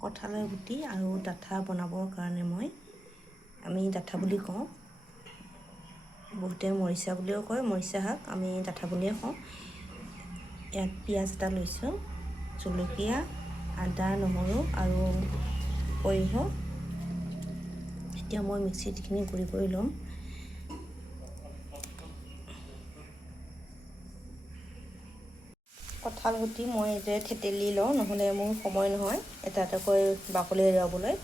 কঁঠালৰ গুটি আৰু ডাঠা বনাবৰ কাৰণে আমি ডাঠা বুলি কওঁ, বহুতে মৰিচা বুলিও কয়, মৰিচা শাক, আমি ডাঠা বুলিয়ে কওঁ। ইয়াত পিঁয়াজ এটা লৈছোঁ, জলকীয়া, আদা, নহৰু আৰু সৰিয়হ। এতিয়া মই মিক্সিত এইখিনি গুড়ি কৰি ল'ম। কঁঠাল গুটি মই এতিয়া থেতেলি লওঁ, নহ'লে মোৰ সময় নহয় এটা এটাকৈ বাকলি এৰুৱাবলৈ।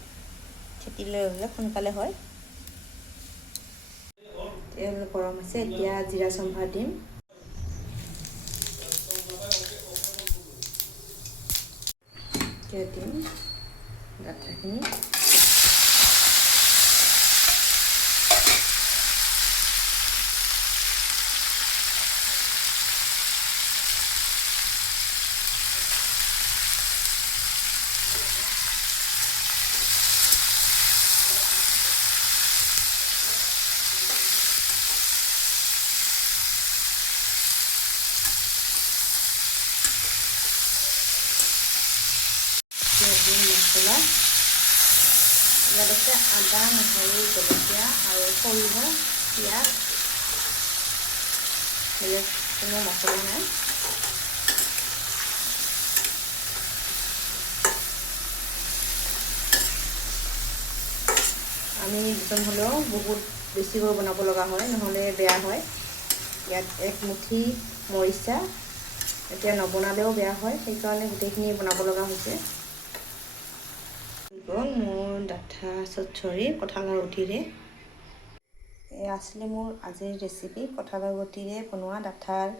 থেতেলি ল'লে সোনকালে হয়। তেল গৰম আছে, এতিয়া জিৰা চম্ভাৰ দিম। এতিয়া দিম ডাঠাখিনি। মছলা ইয়াত আছে আদা, নহৰু, জলকীয়া আৰু সৰিয়হ, পিঁয়াজ, বেলেগ কোনো মছলা নাই। আমি দুজন হ'লেও বহুত বেছিকৈ বনাব লগা হয়, নহ'লে বেয়া হয়। ইয়াত এক মুঠি মৰিচা, এতিয়া নবনালেও বেয়া হয়, সেইকাৰণে গোটেইখিনি বনাব লগা হৈছে। মোৰ ডাঠা চচ্চড়ি কঁঠালৰ গুটিৰে। এয়া আছিলে মোৰ আজিৰ ৰেচিপি, কঁঠালৰ গুটিৰে বনোৱা ডাঠাৰ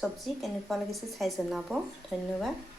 চব্জি। কেনেকুৱা লাগিছে চাই জনাব। ধন্যবাদ।